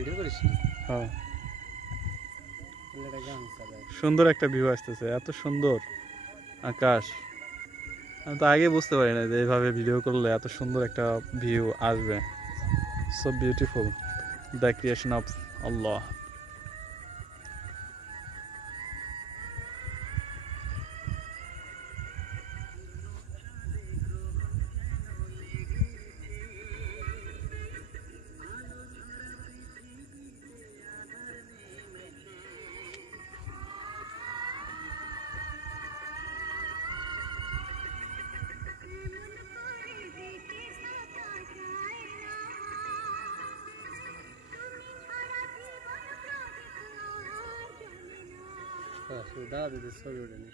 Video করিস? হ্যাঁ, এটা গান চালায়। সুন্দর একটা ভিউ আসতেছে, এত সুন্দর আকাশ। আমি তো আগে বুঝতে পারি না যে এইভাবে ভিডিও করলে এত সুন্দর একটা ভিউ আসবে। So beautiful, the creation of Allah. Suda দিদি ছবি ওঠেনি।